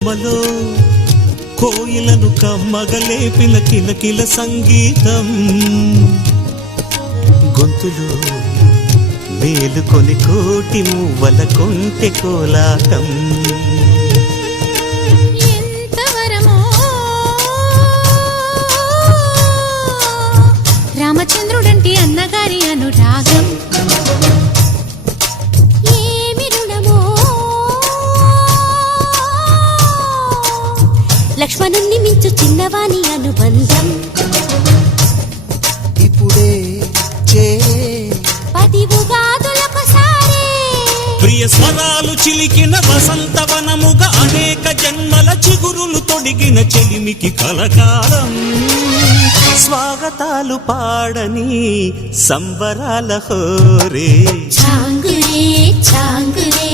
మలో కోయిలను కమ్మగలేపిన కిలకిల సంగీతం గొంతులో మేలుకొని కోటి మువ్వల కొంటె కోలాటం రామచంద్రుడంటి అన్నగారి అనురాగం లక్ష్మణుణ్ణి మించు చిన్నవాని అనుబంధం ఇప్పుడే పది ఉగాదులొకసారే ప్రియ స్వరాలు చిలికిన వసంతవనముగా అనేక జన్మల చిగురులు తొడిగిన చెలిమికి కలకాలం స్వాగతాలు పాడని సంబరాల హోరే చాంగురే చాంగురే